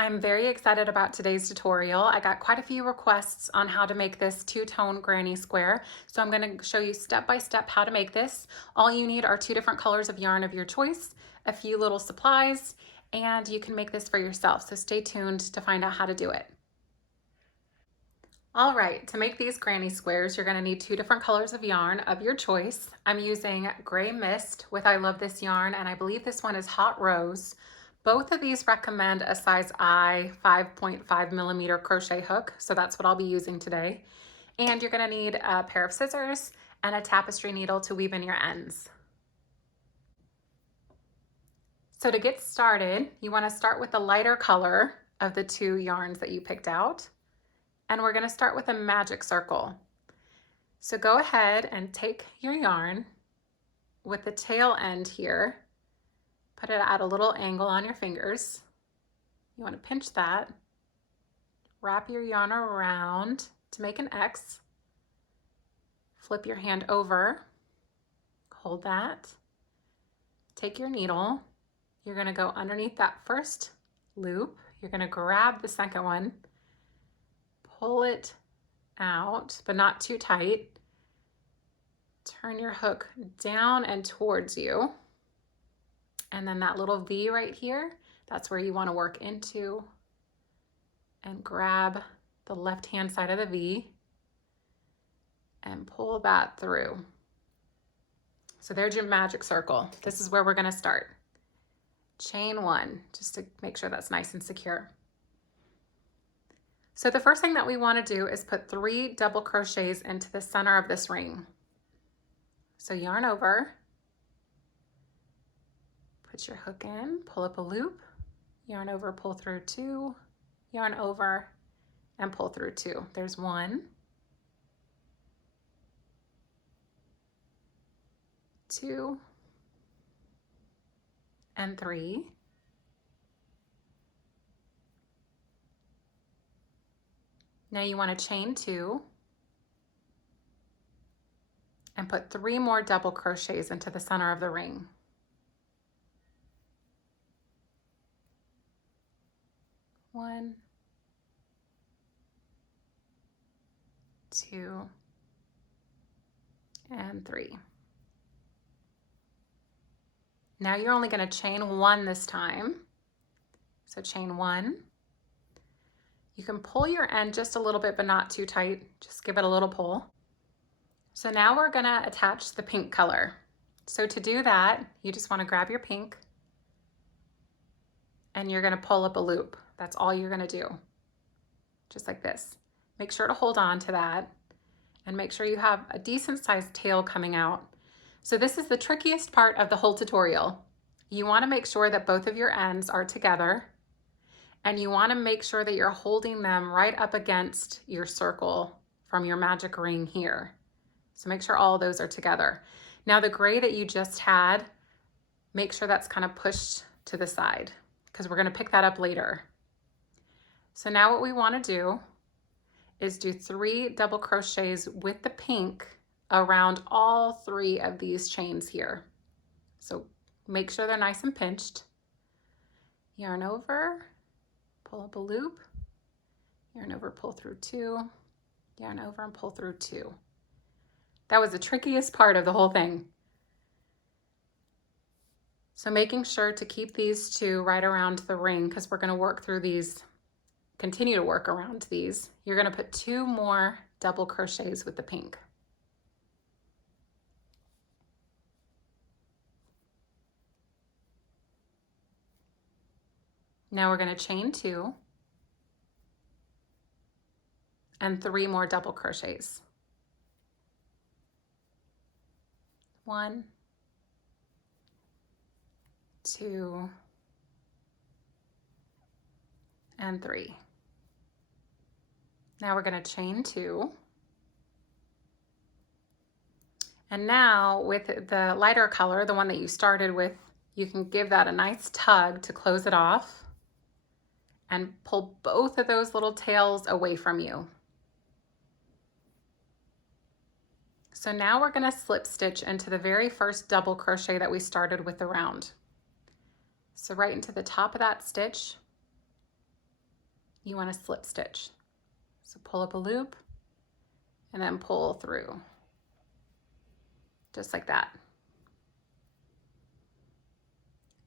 I'm very excited about today's tutorial. I got quite a few requests on how to make this two-tone granny square, so I'm going to show you step by step how to make this. All you need are 2 different colors of yarn of your choice, a few little supplies, and you can make this for yourself, so stay tuned to find out how to do it. All right, to make these granny squares, you're going to need 2 different colors of yarn of your choice. I'm using Graymist with I Love This Yarn, and I believe this one is Hot Rose. Both of these recommend a size I 5.5 millimeter crochet hook, so that's what I'll be using today. And you're going to need a pair of scissors and a tapestry needle to weave in your ends. So to get started, you want to start with the lighter color of the 2 yarns that you picked out. And we're going to start with a magic circle. So go ahead and take your yarn with the tail end here, put it at a little angle on your fingers. You want to pinch that, wrap your yarn around to make an X, flip your hand over, hold that, take your needle, you're going to go underneath that first loop, you're going to grab the second one, pull it out, but not too tight. Turn your hook down and towards you. And then that little V right here, that's where you want to work into and grab the left-hand side of the V and pull that through. So there's your magic circle. This is where we're going to start. Chain 1, just to make sure that's nice and secure. So the first thing that we want to do is put 3 double crochets into the center of this ring. So yarn over, put your hook in, pull up a loop, yarn over, pull through 2, yarn over, and pull through 2. There's 1, 2, and 3. Now you want to chain 2 and put 3 more double crochets into the center of the ring. 1, 2, and 3. Now you're only going to chain 1 this time. So chain 1. You can pull your end just a little bit, but not too tight. Just give it a little pull. So now we're gonna attach the pink color. So to do that, you just wanna grab your pink and you're gonna pull up a loop. That's all you're gonna do, just like this. Make sure to hold on to that and make sure you have a decent sized tail coming out. So this is the trickiest part of the whole tutorial. You wanna make sure that both of your ends are together, and you want to make sure that you're holding them right up against your circle from your magic ring here. So make sure all those are together. Now the gray that you just had, make sure that's kind of pushed to the side because we're going to pick that up later. So now what we want to do is do 3 double crochets with the pink around all 3 of these chains here. So make sure they're nice and pinched. Yarn over, pull up a loop, yarn over, pull through 2, yarn over and pull through 2. That was the trickiest part of the whole thing. So making sure to keep these 2 right around the ring because we're going to work through these, continue to work around these. You're going to put 2 more double crochets with the pink. Now we're going to chain 2 and 3 more double crochets. 1, 2, and 3. Now we're going to chain 2. And now with the lighter color, the one that you started with, you can give that a nice tug to close it off and pull both of those little tails away from you. So now we're going to slip stitch into the very first double crochet that we started with the round. So right into the top of that stitch, you want to slip stitch. So pull up a loop and then pull through, just like that.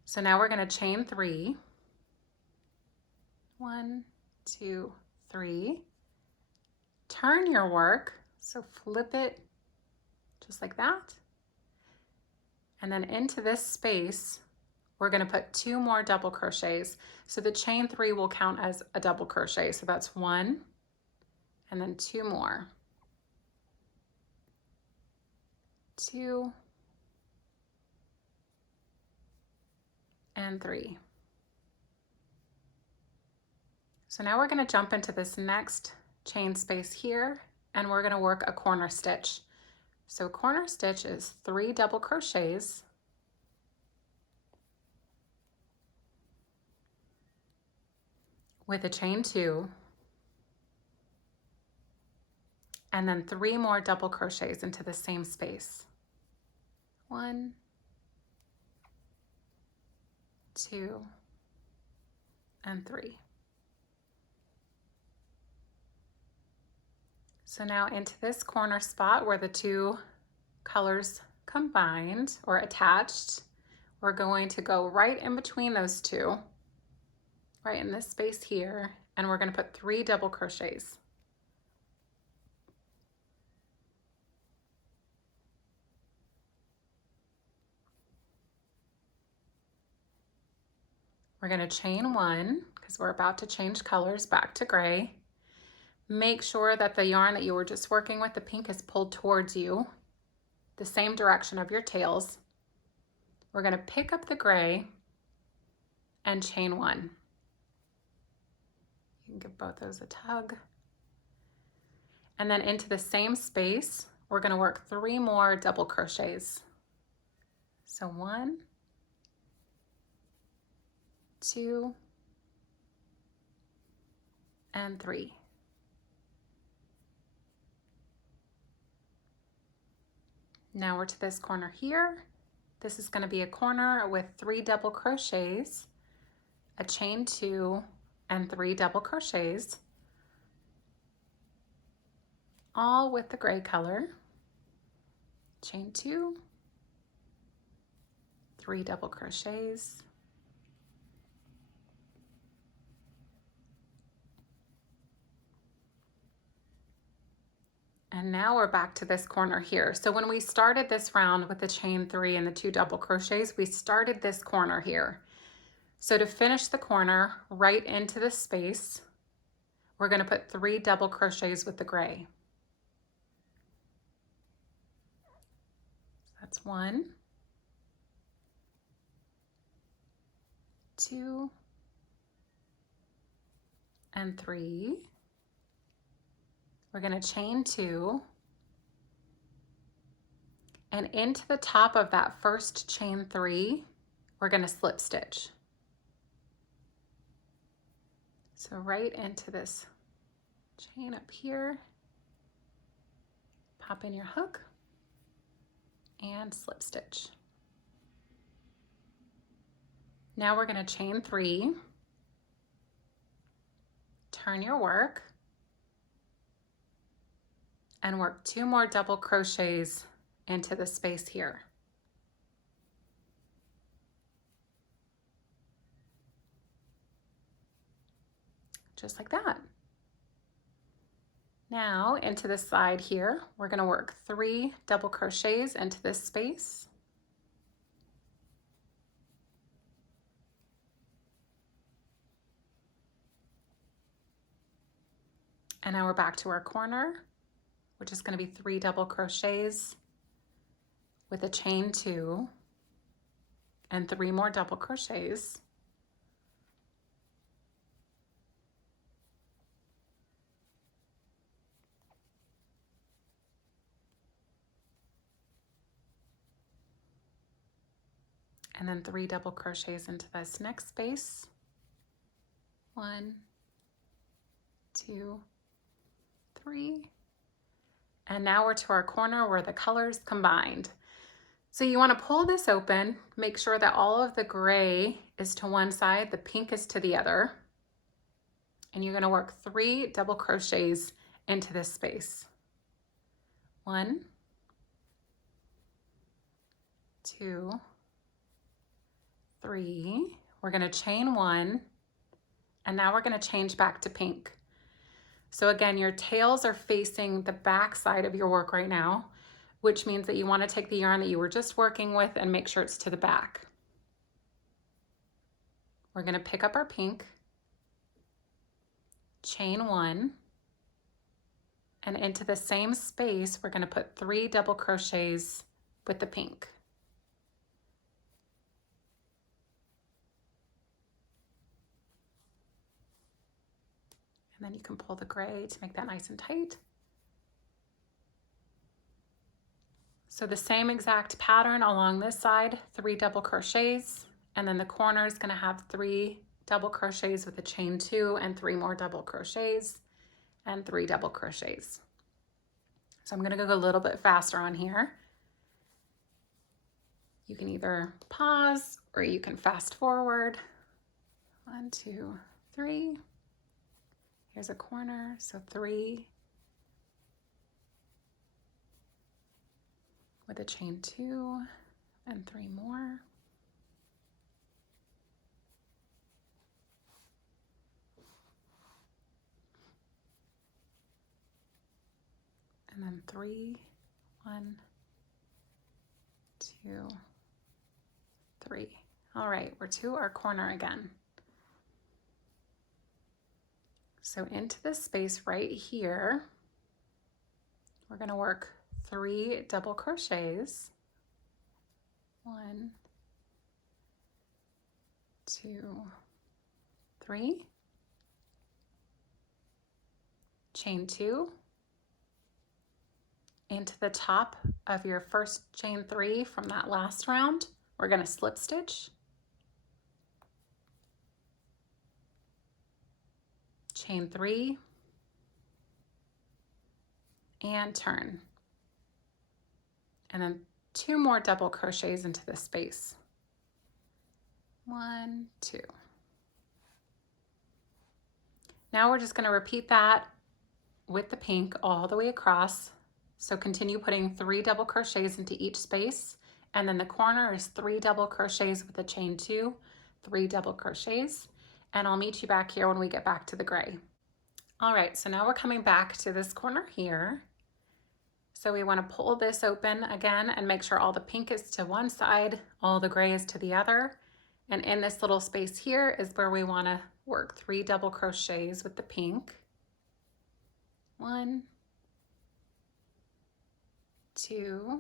So now we're going to chain 3. 1, 2, 3. Turn your work, so flip it just like that. And then into this space, we're going to put 2 more double crochets. So the chain 3 will count as a double crochet. So that's 1 and then 2 more. 2 and 3. So now we're going to jump into this next chain space here, and we're going to work a corner stitch. So corner stitch is 3 double crochets with a chain 2, and then 3 more double crochets into the same space. 1, 2, and 3. So now into this corner spot where the 2 colors combined or attached, we're going to go right in between those 2, right in this space here, and we're going to put 3 double crochets. We're going to chain 1 because we're about to change colors back to gray. Make sure that the yarn that you were just working with, the pink, is pulled towards you, the same direction of your tails. We're going to pick up the gray and chain 1. You can give both those a tug. And then into the same space, we're going to work 3 more double crochets. So 1, 2, and 3. Now we're to this corner here. This is going to be a corner with 3 double crochets, a chain 2, and 3 double crochets, all with the gray color. Chain 2, 3 double crochets, and now we're back to this corner here. So when we started this round with the chain 3 and the 2 double crochets, we started this corner here. So to finish the corner right into this space, we're going to put 3 double crochets with the gray. That's 1, 2, and 3. We're going to chain 2, and into the top of that first chain 3, we're going to slip stitch. So right into this chain up here, pop in your hook and slip stitch. Now we're going to chain 3, turn your work, and work 2 more double crochets into the space here. Just like that. Now into the side here, we're going to work 3 double crochets into this space. And now we're back to our corner, which is going to be 3 double crochets with a chain 2 and 3 more double crochets. And then 3 double crochets into this next space. 1, 2, 3. And now we're to our corner where the colors combined. So you want to pull this open, make sure that all of the gray is to one side, the pink is to the other. and you're going to work 3 double crochets into this space. 1, 2, 3. We're going to chain 1, and now we're going to change back to pink. So again, your tails are facing the back side of your work right now, which means that you want to take the yarn that you were just working with and make sure it's to the back. We're going to pick up our pink, chain 1, and into the same space, we're going to put 3 double crochets with the pink. And then you can pull the gray to make that nice and tight. So the same exact pattern along this side, 3 double crochets, and then the corner is going to have 3 double crochets with a chain 2 and 3 more double crochets and 3 double crochets. So I'm going to go a little bit faster on here. You can either pause or you can fast forward. 1, 2, 3. Here's a corner, so 3 with a chain 2 and 3 more. And then 3, 1, 2, 3. All right, we're to our corner again. So into this space right here, we're going to work 3 double crochets. 1, 2, 3. Chain 2. Into the top of your first chain 3 from that last round, we're going to slip stitch. Chain 3 and turn, and then 2 more double crochets into this space. 1, 2. Now we're just going to repeat that with the pink all the way across. So continue putting 3 double crochets into each space, and then the corner is 3 double crochets with a chain 2, 3 double crochets. And I'll meet you back here when we get back to the gray. All right, so now we're coming back to this corner here. So we want to pull this open again and make sure all the pink is to one side, all the gray is to the other. And in this little space here is where we want to work 3 double crochets with the pink. 1, 2,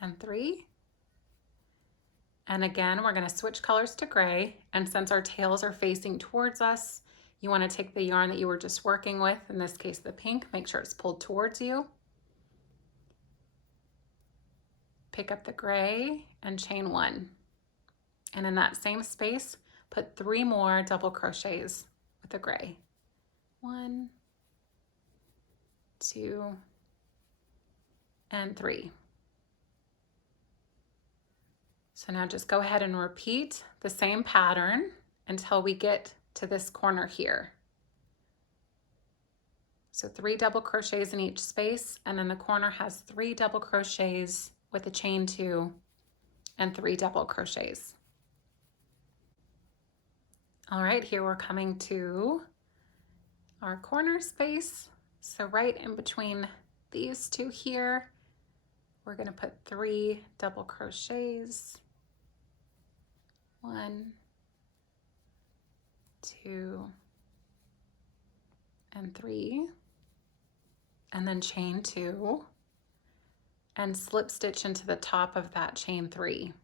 and 3. And again, we're going to switch colors to gray, and since our tails are facing towards us, you want to take the yarn that you were just working with, in this case the pink, make sure it's pulled towards you. Pick up the gray and chain 1. And in that same space, put 3 more double crochets with the gray. 1, 2, and 3. So now just go ahead and repeat the same pattern until we get to this corner here. So 3 double crochets in each space, and then the corner has 3 double crochets with a chain 2 and 3 double crochets. All right, here we're coming to our corner space. So right in between these 2 here, we're going to put 3 double crochets. 1, 2, and 3, and then chain 2 and slip stitch into the top of that chain 3.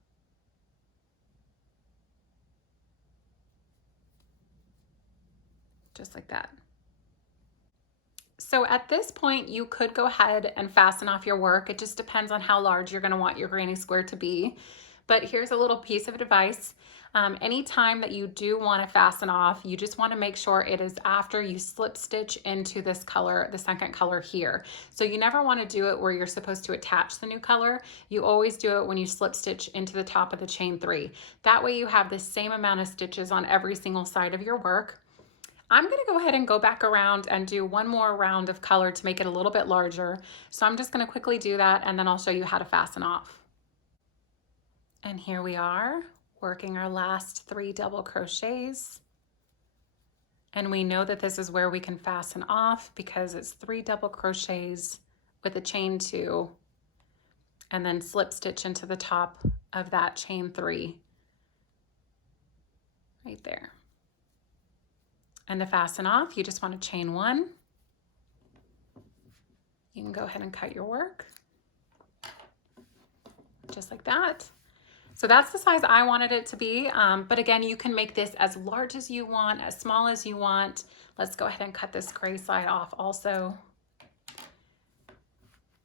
Just like that. So at this point, you could go ahead and fasten off your work. It just depends on how large you're going to want your granny square to be. But here's a little piece of advice. Anytime that you do want to fasten off, you just want to make sure it is after you slip stitch into this color, the second color here. So you never want to do it where you're supposed to attach the new color. You always do it when you slip stitch into the top of the chain 3. That way you have the same amount of stitches on every single side of your work. I'm gonna go ahead and go back around and do one more round of color to make it a little bit larger. So I'm just gonna quickly do that and then I'll show you how to fasten off. And here we are, working our last 3 double crochets. And we know that this is where we can fasten off because it's 3 double crochets with a chain 2 and then slip stitch into the top of that chain 3 right there. And to fasten off, you just want to chain 1. You can go ahead and cut your work just like that. So that's the size I wanted it to be, but again, you can make this as large as you want, as small as you want. Let's go ahead and cut this gray side off also.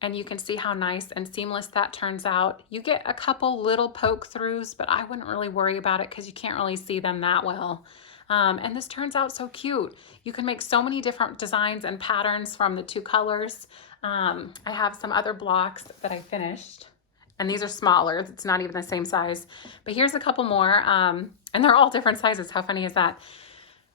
And you can see how nice and seamless that turns out. You get a couple little poke throughs, but I wouldn't really worry about it because you can't really see them that well. And this turns out so cute. You can make so many different designs and patterns from the 2 colors. I have some other blocks that I finished, and these are smaller. It's not even the same size, but here's a couple more, and they're all different sizes. How funny is that?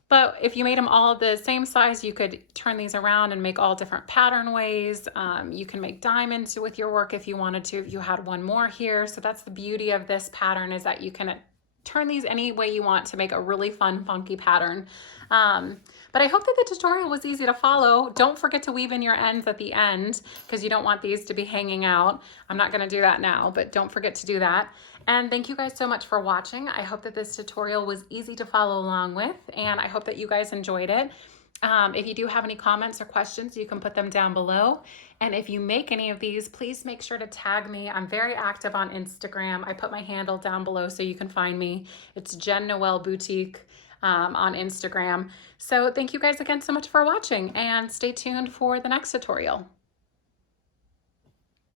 But if you made them all the same size, you could turn these around and make all different pattern ways. You can make diamonds with your work if you wanted to, if you had one more here. So that's the beauty of this pattern, is that you can turn these any way you want to make a really fun, funky pattern. But I hope that the tutorial was easy to follow. Don't forget to weave in your ends at the end because you don't want these to be hanging out. I'm not gonna do that now, but don't forget to do that. And thank you guys so much for watching. I hope that this tutorial was easy to follow along with, and I hope that you guys enjoyed it. If you do have any comments or questions, you can put them down below. And if you make any of these, please make sure to tag me. I'm very active on Instagram. I put my handle down below so you can find me. It's Jen Noel Boutique on Instagram. So thank you guys again so much for watching, and stay tuned for the next tutorial.